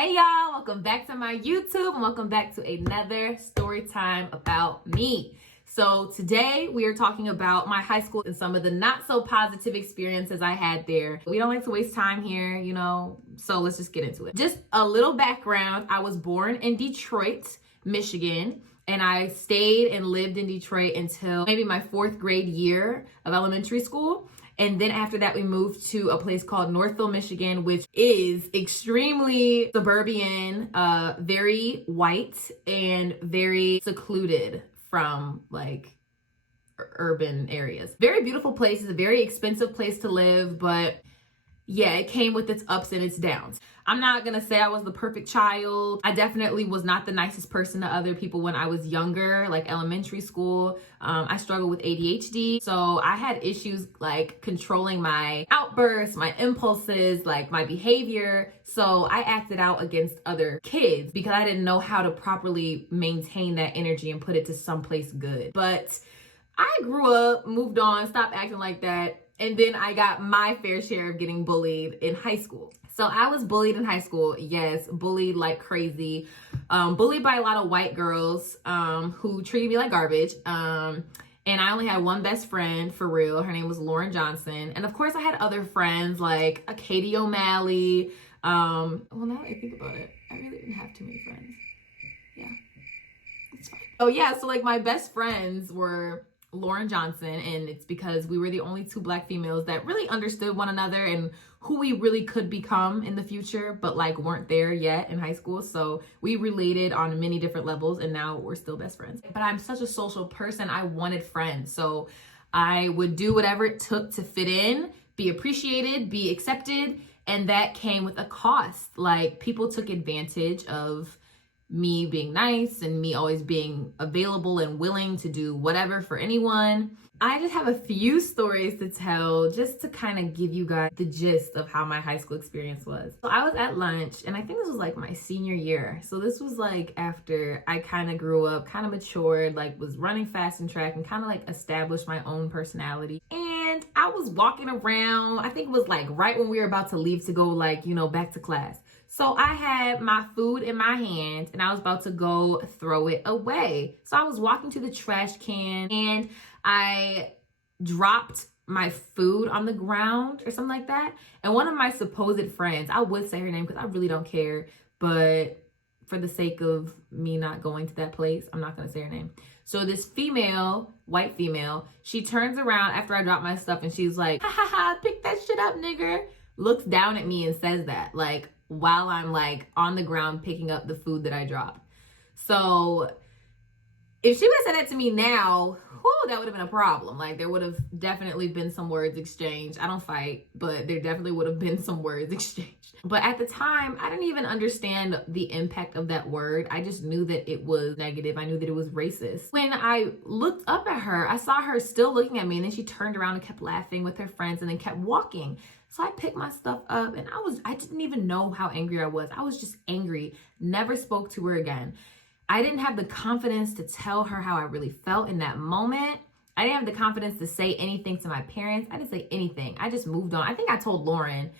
Hey y'all, welcome back to my YouTube and welcome back to another story time about me. So today we are talking about my high school and some of the not so positive experiences I had there. We don't like to waste time here, so let's just get into it. Just a little background. I was born in Detroit, Michigan, and I stayed and lived in Detroit until maybe my 4th grade year of elementary school. And then after that, we moved to a place called Northville, Michigan, which is extremely suburban, very white, and very secluded from like urban areas. Very beautiful place. It's a very expensive place to live, but yeah, it came with its ups and its downs. I'm not gonna say I was the perfect child. I definitely was not the nicest person to other people when I was younger, like elementary school. I struggled with ADHD. So I had issues like controlling my outbursts, my impulses, like my behavior. So I acted out against other kids because I didn't know how to properly maintain that energy and put it to someplace good. But I grew up, moved on, stopped acting like that. And then I got my fair share of getting bullied in high school. So I was bullied in high school. Yes, bullied like crazy. Bullied by a lot of white girls who treated me like garbage. And I only had one best friend for real. Her name was Lauren Johnson. And of course I had other friends like a Katie O'Malley. Well, now that I think about it, I really didn't have too many friends. Yeah, it's fine. Oh yeah, so like my best friends were Lauren Johnson, and it's because we were the only 2 Black females that really understood one another and who we really could become in the future, but like weren't there yet in high school. So we related on many different levels, and now we're still best friends. But I'm such a social person. I wanted friends. So I would do whatever it took to fit in, be appreciated, be accepted. And that came with a cost. Like people took advantage of me being nice and me always being available and willing to do whatever for anyone. I just have a few stories to tell just to kind of give you guys the gist of how my high school experience was. So I was at lunch, and I think this was like my senior year. So this was like after I kind of grew up, kind of matured, like was running fast in track and kind of like established my own personality. And I was walking around, I think it was like right when we were about to leave to go like, back to class. So I had my food in my hand and I was about to go throw it away. So I was walking to the trash can and I dropped my food on the ground or something like that. And one of my supposed friends, I would say her name because I really don't care, but for the sake of me not going to that place, I'm not going to say her name. So this female, white female, she turns around after I drop my stuff and she's like, ha ha ha, pick that shit up, nigger. Looks down at me and says that, like, while I'm like on the ground picking up the food that I dropped. So if she would have said that to me now, that would have been a problem. Like there would have definitely been some words exchanged. I don't fight, but there definitely would have been some words exchanged. But at the time, I didn't even understand the impact of that word. I just knew that it was negative. I knew that it was racist. When I looked up at her, I saw her still looking at me, and then she turned around and kept laughing with her friends and then kept walking. So I picked my stuff up and I didn't even know how angry I was. I was just angry. Never spoke to her again. I didn't have the confidence to tell her how I really felt in that moment. I didn't have the confidence to say anything to my parents. I didn't say anything. I just moved on. I think I told Lauren.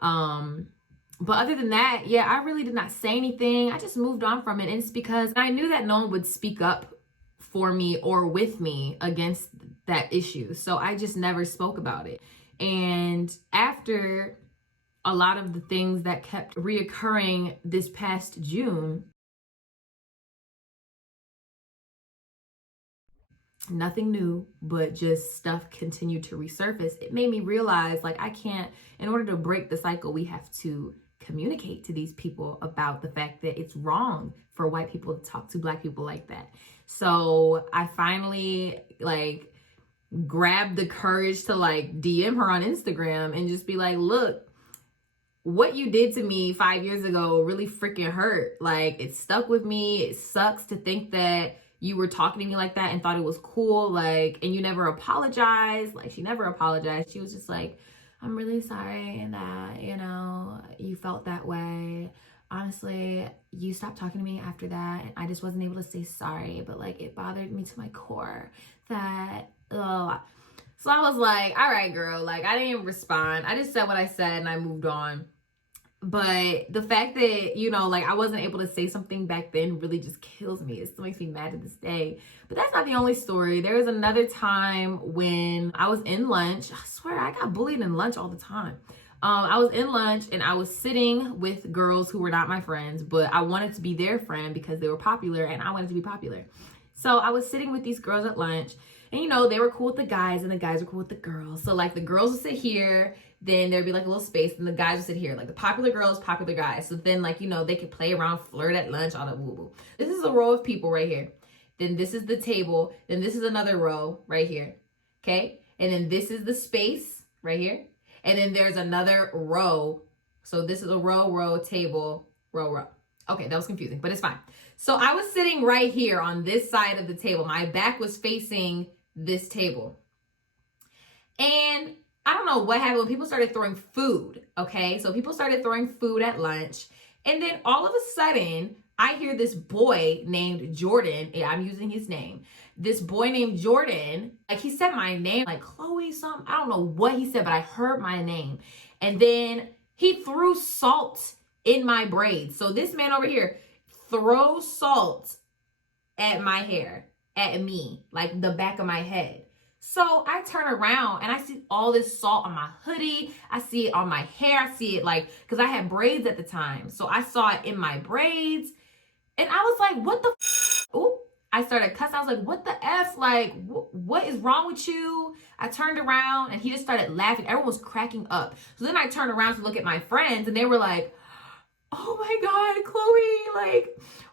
But other than that, yeah, I really did not say anything. I just moved on from it. And it's because I knew that no one would speak up for me or with me against that issue. So I just never spoke about it. And after a lot of the things that kept reoccurring this past June, nothing new, but just stuff continued to resurface. It made me realize like in order to break the cycle, we have to communicate to these people about the fact that it's wrong for white people to talk to Black people like that. So I finally like grabbed the courage to like DM her on Instagram and just be like, look, what you did to me 5 years ago really freaking hurt. Like it stuck with me. It sucks to think that you were talking to me like that and thought it was cool. Like, and you never apologized. Like she never apologized. She was just like, I'm really sorry that, you felt that way. Honestly, you stopped talking to me after that. And I just wasn't able to say sorry, but like it bothered me to my core that, So I was like, all right, girl, like I didn't even respond. I just said what I said and I moved on. But the fact that, like I wasn't able to say something back then really just kills me. It still makes me mad to this day. But that's not the only story. There was another time when I was in lunch. I swear I got bullied in lunch all the time. I was in lunch and I was sitting with girls who were not my friends, but I wanted to be their friend because they were popular and I wanted to be popular. So I was sitting with these girls at lunch and, they were cool with the guys and the guys were cool with the girls. So like the girls would sit here, then there'd be like a little space and the guys would sit here, like the popular girls, popular guys. So then like, they could play around, flirt at lunch, all that woo-woo. This is a row of people right here. Then this is the table. Then this is another row right here. Okay. And then this is the space right here. And then there's another row. So this is a row, table, row. Okay, that was confusing, but it's fine. So I was sitting right here on this side of the table. My back was facing this table. And I don't know what happened when people started throwing food, okay? So people started throwing food at lunch. And then all of a sudden, I hear this boy named Jordan. I'm using his name. This boy named Jordan, like he said my name, like Chloe something. I don't know what he said, but I heard my name. And then he threw salt in my braids. So this man over here throws salt at my hair, at me, like the back of my head. So I turn around and I see all this salt on my hoodie. I see it on my hair. I see it like, because I had braids at the time. So I saw it in my braids. And I was like, what the Ooh, I started cussing. I was like, what the F? Like, what is wrong with you? I turned around and he just started laughing. Everyone was cracking up. So then I turned around to look at my friends and they were like, oh my God, Chloe, like,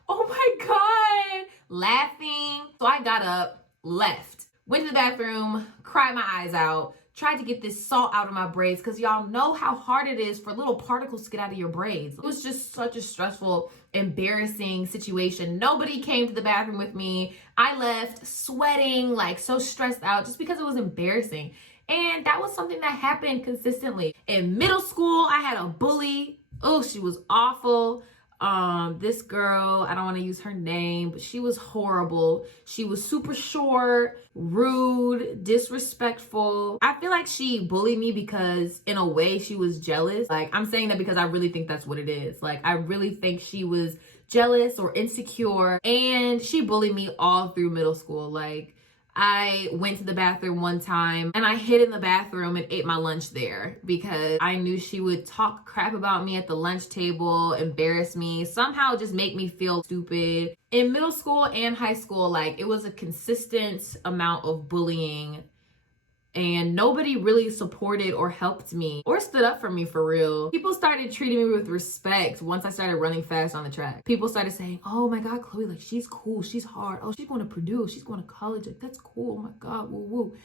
oh my God, laughing. So I got up, left, went to the bathroom, cried my eyes out, tried to get this salt out of my braids because y'all know how hard it is for little particles to get out of your braids. It was just such a stressful, embarrassing situation. Nobody came to the bathroom with me. I left sweating, like so stressed out just because it was embarrassing. And that was something that happened consistently. In middle school, I had a bully. Oh, she was awful. This girl, I don't want to use her name, but she was horrible. She was super short, rude, disrespectful. I feel like she bullied me because in a way she was jealous. Like I'm saying that because I really think that's what it is. Like I really think she was jealous or insecure and she bullied me all through middle school. Like I went to the bathroom one time and I hid in the bathroom and ate my lunch there because I knew she would talk crap about me at the lunch table, embarrass me, somehow just make me feel stupid. In middle school and high school, like it was a consistent amount of bullying and nobody really supported or helped me or stood up for me for real. People started treating me with respect once I started running fast on the track. People started saying, oh my God, Chloe, like she's cool, she's hard. Oh, she's going to Purdue, she's going to college. Like that's cool, oh my God, woo woo.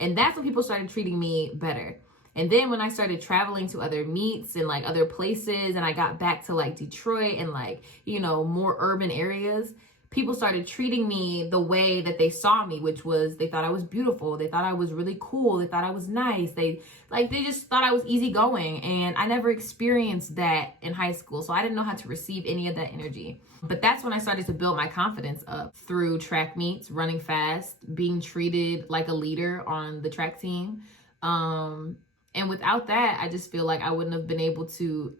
And that's when people started treating me better. And then when I started traveling to other meets and like other places and I got back to like Detroit and like, more urban areas, people started treating me the way that they saw me, which was they thought I was beautiful. They thought I was really cool. They thought I was nice. They just thought I was easygoing. And I never experienced that in high school. So I didn't know how to receive any of that energy. But that's when I started to build my confidence up through track meets, running fast, being treated like a leader on the track team. And without that, I just feel like I wouldn't have been able to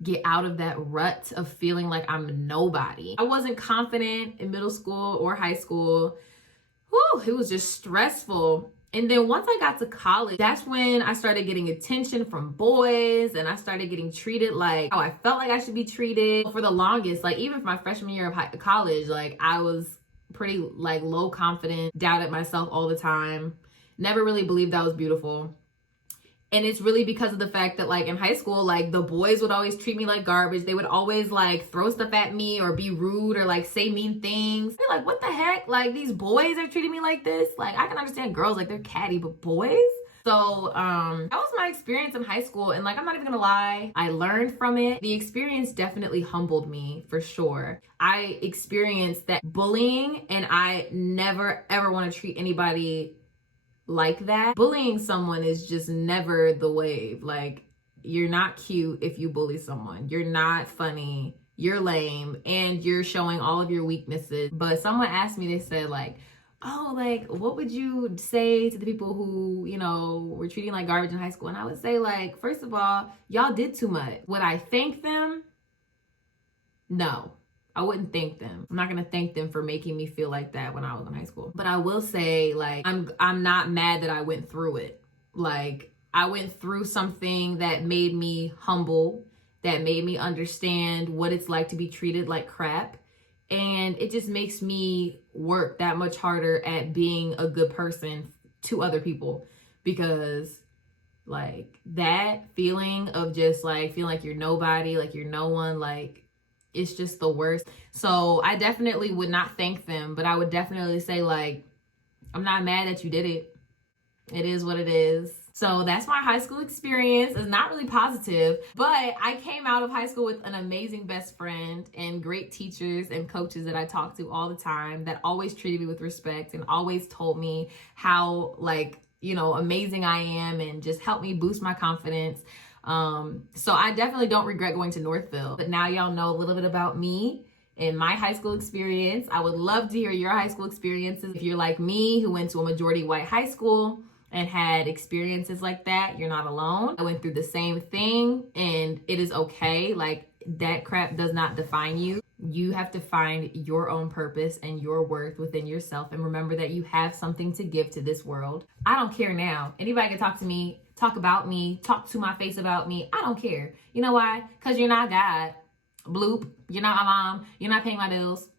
get out of that rut of feeling like I'm nobody. I wasn't confident in middle school or high school. Whew, it was just stressful. And then once I got to college, that's when I started getting attention from boys and I started getting treated like how I felt like I should be treated. For the longest, like even for my freshman year of college, like I was pretty like low confident, doubted myself all the time, never really believed I was beautiful. And it's really because of the fact that like in high school, like the boys would always treat me like garbage. They would always like throw stuff at me or be rude or like say mean things. They're like, what the heck? Like these boys are treating me like this? Like I can understand girls, like they're catty, but boys? So that was my experience in high school. And like, I'm not even gonna lie, I learned from it. The experience definitely humbled me for sure. I experienced that bullying and I never ever want to treat anybody like that. Bullying someone is just never the wave. Like you're not cute if you bully someone. You're not funny. You're lame and you're showing all of your weaknesses. But someone asked me, they said like, oh, like, what would you say to the people who, were treating like garbage in high school? And I would say, like, first of all, y'all did too much. Would I thank them? No, I wouldn't thank them. I'm not gonna thank them for making me feel like that when I was in high school. But I will say, like, I'm not mad that I went through it. Like, I went through something that made me humble, that made me understand what it's like to be treated like crap. And it just makes me work that much harder at being a good person to other people, because like that feeling of just like feeling like you're nobody, like you're no one, like it's just the worst. So I definitely would not thank them, but I would definitely say, like, I'm not mad that you did it. It is what it is. So that's my high school experience. It's not really positive, but I came out of high school with an amazing best friend and great teachers and coaches that I talk to all the time, that always treated me with respect and always told me how, like, amazing I am, and just helped me boost my confidence. So I definitely don't regret going to Northville. But now y'all know a little bit about me and my high school experience. I would love to hear your high school experiences. If you're like me, who went to a majority white high school and had experiences like that, you're not alone. I went through the same thing, and it is okay. Like, that crap does not define you. You have to find your own purpose and your worth within yourself, and remember that you have something to give to this world. I don't care now. Anybody can talk to me, talk about me, talk to my face about me. I don't care. You know why? Because you're not God. Bloop. You're not my mom. You're not paying my bills.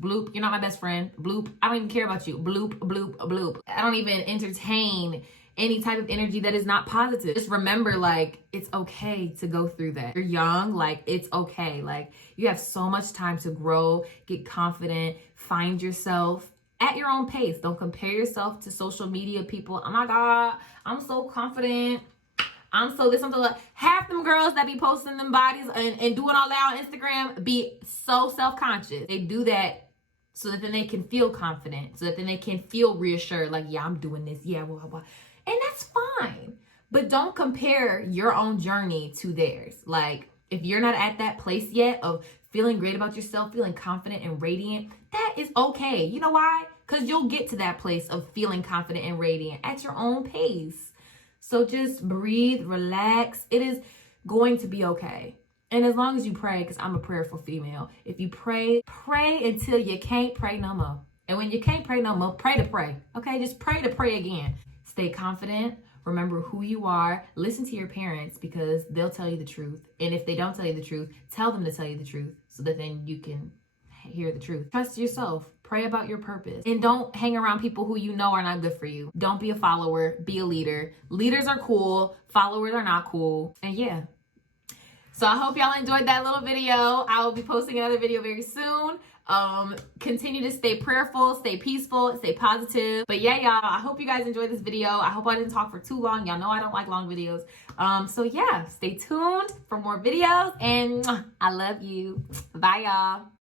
Bloop. You're not my best friend. Bloop. I don't even care about you. Bloop, bloop, bloop. I don't even entertain any type of energy that is not positive. Just remember, like, it's okay to go through that. You're young, like, it's okay. Like, you have so much time to grow, get confident, find yourself at your own pace. Don't compare yourself to social media people. Oh my God, I'm so confident. I'm so this, I'm so that. Half them girls that be posting them bodies and doing all that on Instagram be so self-conscious. They do that so that then they can feel confident, so that then they can feel reassured, like, yeah, I'm doing this, yeah, blah, blah, blah. And that's fine. But don't compare your own journey to theirs. Like, if you're not at that place yet of feeling great about yourself, feeling confident and radiant, that is okay. You know why? Because you'll get to that place of feeling confident and radiant at your own pace. So just breathe, relax. It is going to be okay. And as long as you pray, because I'm a prayerful female, if you pray until you can't pray no more. And when you can't pray no more, pray to pray. Okay, just pray to pray again. Stay confident. Remember who you are. Listen to your parents, because they'll tell you the truth. And if they don't tell you the truth, tell them to tell you the truth, so that then you can hear the truth. Trust yourself. Pray about your purpose. And don't hang around people who you know are not good for you. Don't be a follower. Be a leader. Leaders are cool. Followers are not cool. And yeah. So I hope y'all enjoyed that little video. I will be posting another video very soon. Continue to stay prayerful, stay peaceful, stay positive. But yeah, y'all, I hope you guys enjoyed this video. I hope I didn't talk for too long. Y'all know I don't like long videos. So yeah, stay tuned for more videos, and I love you. Bye, y'all.